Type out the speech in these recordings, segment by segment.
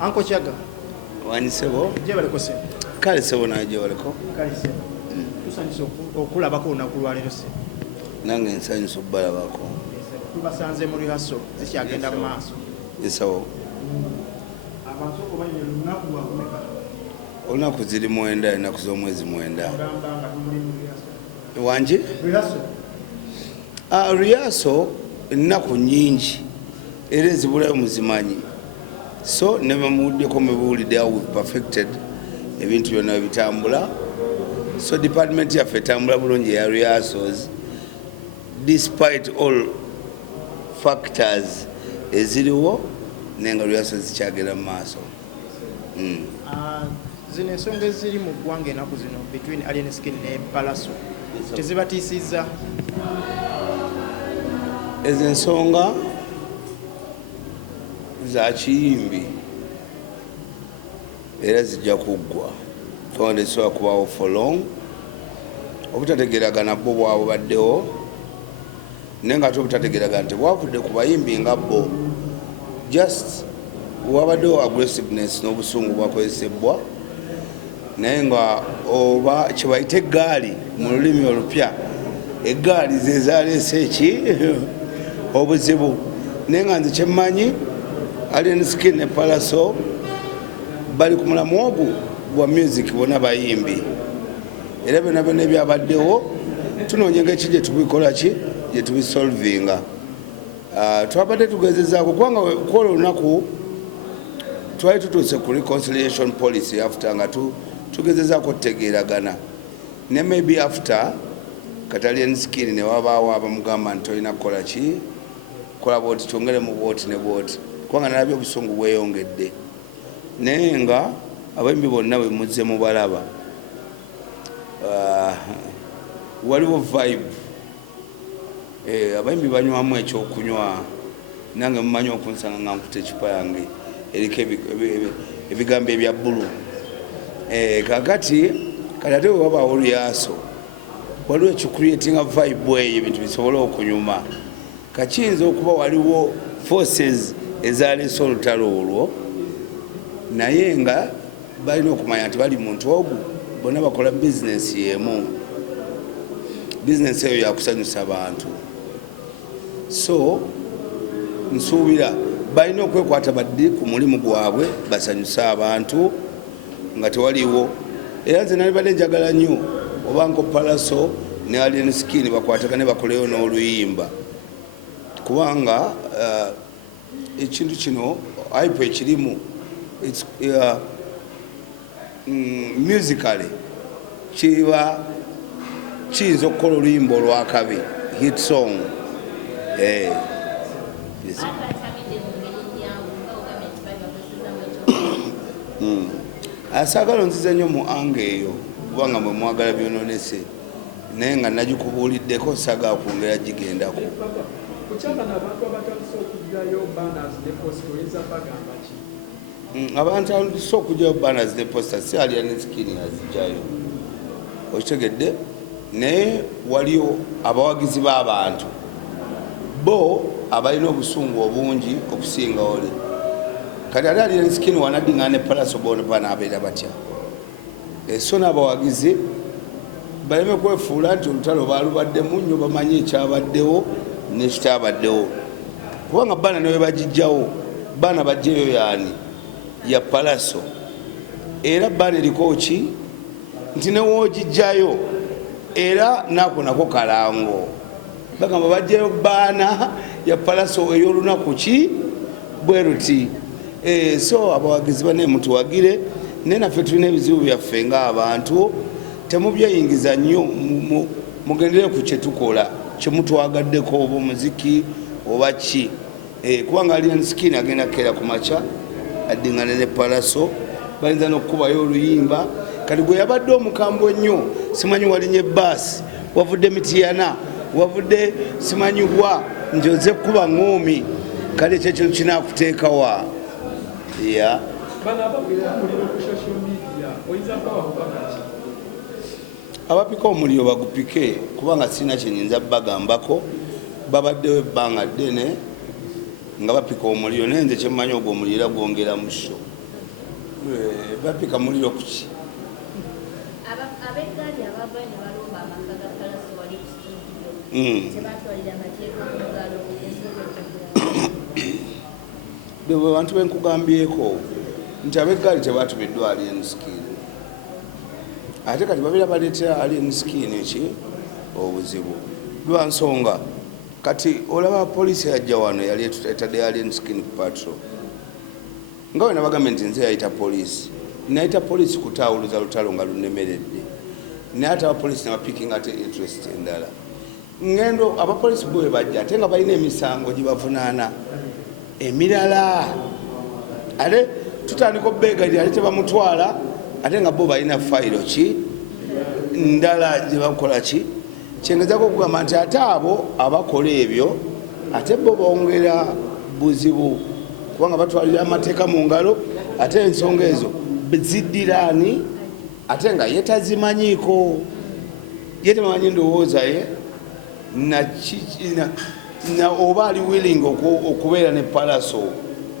Uncle Chaga. Wani sebo? Jebale kose. Kale sebo na jebale ko. Kale sebo. Tusanyusa okulabako nakulwaliro se. Nange nsanyusa balabako. Tubasanze muri haso zikyagenda mu maaso. Yesawo. Abantu ko banye lunaku lwa kumeka. Olunaku ziri 9 ennaku z'omwezi 9. Wanje? Riaso ennaku nyingi era ezibulayo muzimanyi. So never muddeko mubuulidde how we've perfected ebintu byonna bitambula. So department yaffe etambula bulungi ya rehearsals despite all factors eziriwo nenga rehearsals zikyagenda mu maaso. Zino ensonga eziri mu ggwanga ennaku zino between Allien Skine ne Palaso tezibatiisizza? Ezo ensonga za kiyimbi era zijja kuggwa tonde sobola kubaawo for long obutategeeragana bo bwabo baddewo naye nga ate obutategeeragana tebwavudde ku bayimbi nga bo just wabaddewo aggressiveness n'obusungu bwakozesebwa naye nga oba kyebayita eggaali mu lulimi olupya eggaali zezaleese eki obuzibu naye nga nze kyemmanyi Allien Skine ne Palaso bali ku mulamu ogwo gwa music bona bayimbi era byonna byonna ebyabaddewo tunoonya engeri gye tubikola ki gye tubisolvinga. Twabadde tugezezaako kubanga kwola olunaku twali tutuuse ku reconciliation policy after nga tugezezaako tutegeeragana ne maybe after Allien Skine ne wabaawo abamugamba nti tolina kukola ki kola bwoti kyongere mu bwoti ne bwoti kubanga nalabye obusungu bweyongedde naye nga abayimbi bonna bwe muzze mu balaba waliwo vibe abayimbi banywamu ekyokunywa nange mumanyi okunsanga nga nkuta ekipa yange eriko ebigambo ebya bbulu kakati kati ate we wabaawo olyaso waliwo ekicreatinga vibe eyo ebintu bisobole okunyuma kakiyinza okuba waliwo forces ezaleese olutalo olwo naye nga balina okumanya nti bali muntu ogwo bonna bakola bizinesi yemu bizinesi eyo yakusanyusa abantu so nsuubira balina okwekwata badde ku mulimu gwabwe basanyusa abantu nga tewaliwo era nze nali badde njagala nnyo oba nko Palaso ne Allien Skine bakwatagane bakoleyo n'oluyimba kubanga ekintu kino aipo ekirimu musically kiba kiyinza okukola oluyimba olwakabi hit song. Asaagala nziza nnyo mu anga eyo kubanga mwe mwagala byononese naye nga nagikubuuliddeko saagala kwongera gigendako. Abantu aluse okugyayo banners ne posta si Allien Skine azigyayo okitegedde naye waliyo abawagizi b'abantu bo abalina obusungu obungi okusinga oli kati ate Allien Skine wanaddiŋŋana ne Palaso bona banaabeera batya so n'abawagizi baleme kwefuula nti olutalo baalubaddemu nnyo bamanye ekyabaddewo nekitabaddewo kubanga baana ne bwe bagijjawo baana bajjeyo yaani ya Palaso era baana eriko ki nti newoogijjayo era nako nako kalango bagamba bajjeyo baana ya Palaso ey'olunaku ki bwe ruti so abawagizi bane mutuwagire naye naffe tulina ebizibu byaffe ng'abantu temubyeyingiza nnyo mugendere ku kyetukola kyemutwagaddeko oba omuziki oba ki kubanga Allien Skine agenda keera ku makya addiŋŋane ne Palaso bayinza n'okukubayo oluyimba kati gwe yabadde omukambwe ennyo simanyi walinye ebbaasi wavudde Mityana wavudde simanyibwa njoze kuba ngoomi kale ekyo kintu kinaakuteekawa ya abapika omuliro bagupike kubanga sirina kyenyinza bagambako babaddewo ebbanga ddene nga bapika omuliro naye nze kyemmanyi ogwo omuliro gwongera mu sho bapika muliro kuki ab'eggaali abava ne balumba amaka ga palaso wali ku studio tebatwalira amateeka omugalo bwe bantu benkugambyeko nti ab'eggaali tebatumiddwa Allien Skine ate kati babeera baleetera Allien Skine ki obuzibu lwa nsonga kati olaba poliisi yajja wano yali etadde Allien Skine ku patrol nga we nabagambye nti nze yayita poliisi nayita poliisi kutawuluza lutalo nga lunemeredde naye ate abapoliisi nebapikinga ate interest endala ngendo abapoliisi bwe bajja ate nga balina emisango gibavunaana emirala ate tutandika obeegalira ate tebamutwala ate nga bo balina fayiro ki ndala gyebakola ki kyengezako okugamba nti ate abo abakola ebyo ate bo bongera buzibu kubanga batwalira amateeka mu ngalo ate ensonga ezo ziddiraani ate nga ye tazimanyiiko ye temanyi ndowooza ye oba ali willing okubeera ne palaso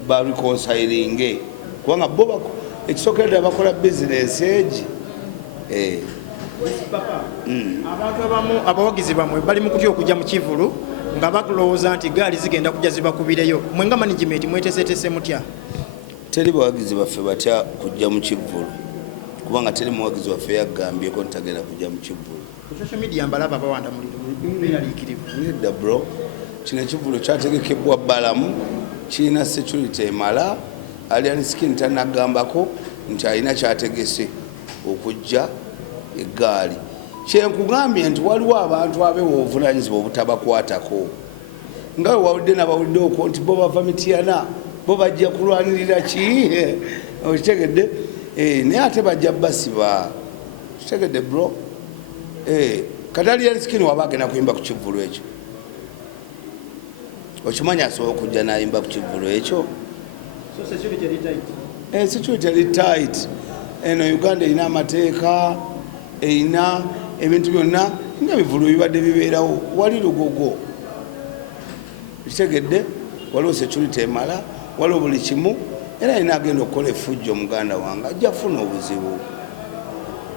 bareconcilinge kubanga bo ekisookeredde bakola bizinesi egi abantu abamu abawagizi bamwe bali mu kutya okujja mu kivulu nga balowooza nti gaali zigenda kujja zibakubireyo mwe nga management mweteeseteese mutya teri bawagizi baffe batya kujja mu kivulu kubanga teri muwagizi waffe yaggambyeko ntagenda kujja mu kivulu ku social media mbalaba bawanda muliro beeraliikirivu nedda bro kino ekivulu kyategekebwa bbalamu kirina security emala Allien Skine tanagambako nti alina kyategese okujja eggaali kyenkugambye nti waliwo abantu abeewa obuvunanyizibwa obutabakwatako nga we wawulidde nabawuliddeko nti bo bava mityana bo bajja kulwanirira ki okitegedde naye ate bajja basiba kitegedde bro kati Allien Skine waba agenda kuyimba ku kivulu ekyo okimanyi asobola okujja nayimba ku kivulu ekyo security eri tight eno Uganda erina amateeka erina ebintu byonna ngaebivulu bibadde bibeerawo wali lugogo kitegedde waliwo security emala waliwo buli kimu era alina agenda okukola efujjo muganda wange ajja kufuna obuzibu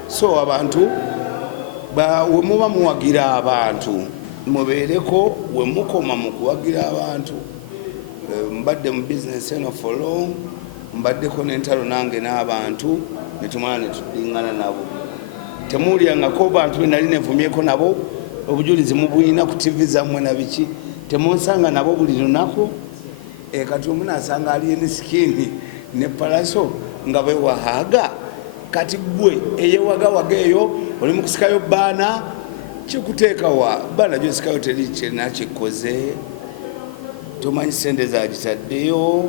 so abantu wemuba muwagira abantu mubeereko wemukoma mu kuwagira abantu mbadde mu bizinesi eno for long mbaddeko n'entalo nange n'abantu netumala netudingana nabo temuulyangako bantu benali nevumyeko nabo obujulizi mubuyina ku TV zammwe na biki temunsanga nabo buli lunaku kati omunasanga Allien Skine ne palaso nga bewahaga kati gwe eyewagawaga eyo oli mukusikayo baana kikuteekawa baana gyosikayo teri kyena kikoze tomanyi sente zagitaddeyo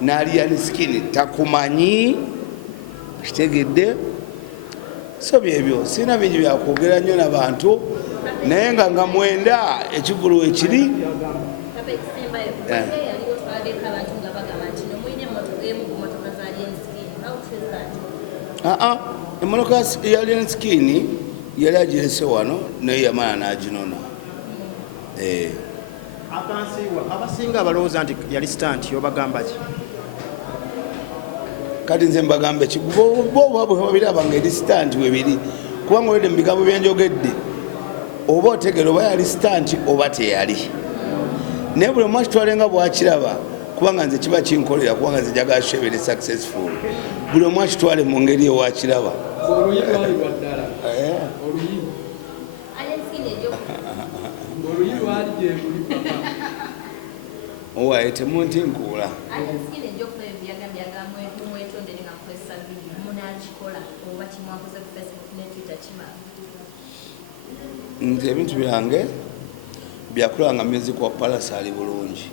ne Allien Skine takumanyi kitegedde so byebyo sina bingi byakwogera nnyo n'abantu naye nga mwenda ekivulu ekiri emmotoka ya Allien Skine yali agirese wano naye yamala n'aginona abasinga abalowooza nti yali stanti obagamba ki kati nze mbagamba ekigubobabiraba nga eri stanti webiri kubanga olwedde mu bigambo byenjogedde oba otegere oba yali stanti oba teyali naye buli omu akitwale nga bwakiraba kubanga nze kiba kinkolera kubanga nze njagala shebere successful buli omu akitwale mu ngeri ewakiraba owaye temuntinkuula nze ebintu byange byakulanga music wa palace ali bulungi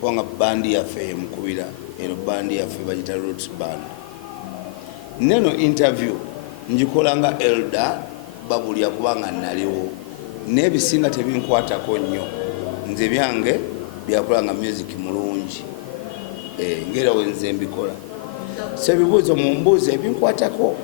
kubanga bandi yaffe emukubira ero bandi yaffe bagita roots band neno interview njikolanga elder babulya kubanga naliwo n'ebisinga tebinkwatako nnyo nze byange byakulanga music mulungi ngera wenze mbikola sebibuuzo mu mbuuzo ebinkwatako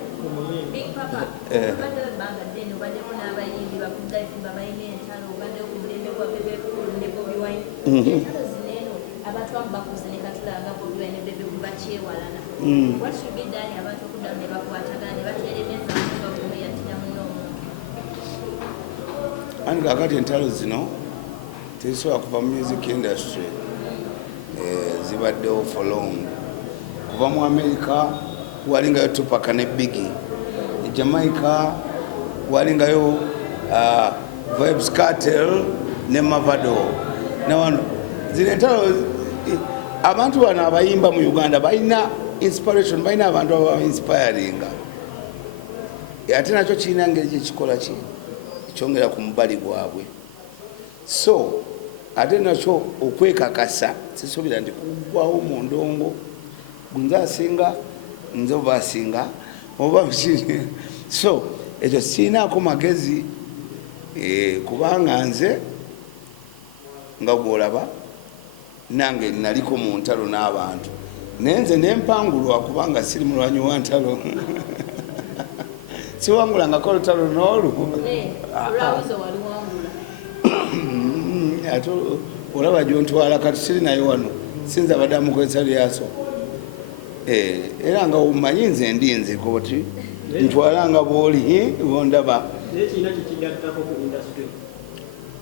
entalo zineeno abantu abamu bakuze ne katulanga Bobi Wine ne Bebe bakyewalana. What should be done abantu okuddamu ne bakwatagana ne bateeremeza bakume yattira muno omuntu. Anti kakati entalo zino tezisobola kuva mu music industry zibaddewo for long. Kuva mu America walingayo Tupac ne Biggie, Jamaica walingayo Vybz Kartel ne Mavado. Nawano zino entalo abantu bano abayimba mu Uganda balina inspiration, balina abantu aba inspiring. Ate nakyo kirina ngeri gyekikola ki kyongera ku mubali gwabwe. So ate nakyo okwekakasa sisobira nti kugwawo mu ndongo nze asinga nze oba asinga oba so ekyo siinaako magezi kubanga nze nga gwolaba nange naliko mu ntalo n'abantu naye nze nempangulwa kubanga siri mulwanyi wa ntalo siwangulangako olutalo n'olu ate olaba gyontwala kati siri naye wano sinza abadde amukozesa lyaso era nga omanyi nze ndinzeko bati ntwalanga bwoli bondaba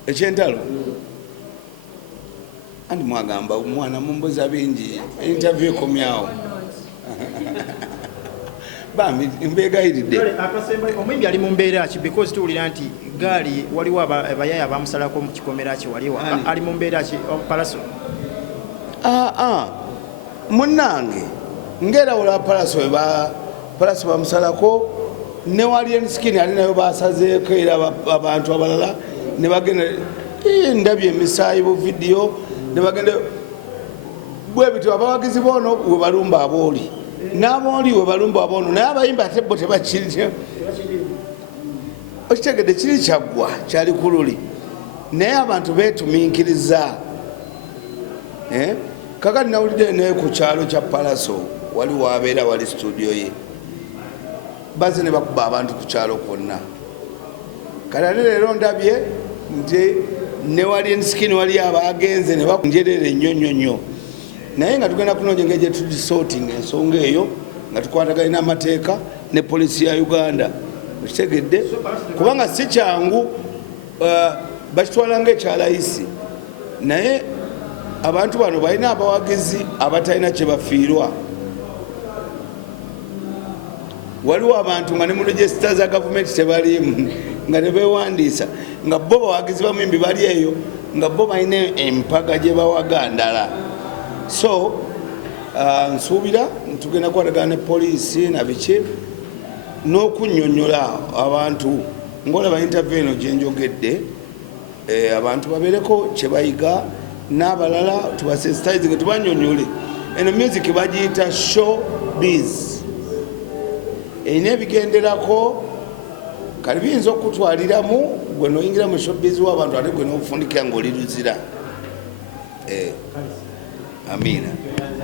ekyentalo andi mwagamba omwana mumbuza bingi interview ekomyawo bambi mbegayiridde omwimbi ali mu mbeera ki because tuwulira nti gaali waliwo abayaya bamusalako mu kikomera ki waliwo ali mu mbeera ki palaso munnange ngera olaba palaso bamusalako ne Allien Skine ali nayo basazeeko era abantu abalala ne bagenda ndabye emisaayi bu vidiyo ne bagenda bwe bityo abawagizi bono we balumba abooli n'abooli we balumba abono naye abayimba ate bo tebakiri okitegedde kiri kyaggwa kyali ku luli naye abantu beetuminkiriza kakati nawulidde naye ku kyalo kya palaso wali wabeera wali studio ye baze ne bakuba abantu ku kyalo kwonna kati ate leero ndabye nti ne Allien Skine wali abagenze ne bakunjerera ennyo naye nga tugenda kunoonya engeri gye tudisorting ensonga eyo nga tukwataganye n'amateeka ne poliisi ya Uganda okitegedde kubanga si kyangu bakitwala ng'ekyalayisi naye abantu bano balina abawagizi abatalina kye bafiirwa. Waliwo abantu nga ne mu regisita za gavumenti tebalimu nga ne beewandiisa nga bo bawagizi bamwimbi bali eyo nga bo balina empaga gye bawaga ndala. So nsuubira tugenda kukwatagana ne poliisi na biki n'okunnyonnyola abantu ng'olaba interview eno gye njogedde abantu babeereko kye bayiga n'abalala tubasensitize tubannyonnyole. Eno music bagiyita showbiz, erina ebigenderako kali biyinza okutwaliramu gwe noyingira mu showbiz w'abantu ate gwe n'obufundikira ng'oli luzira. Amina.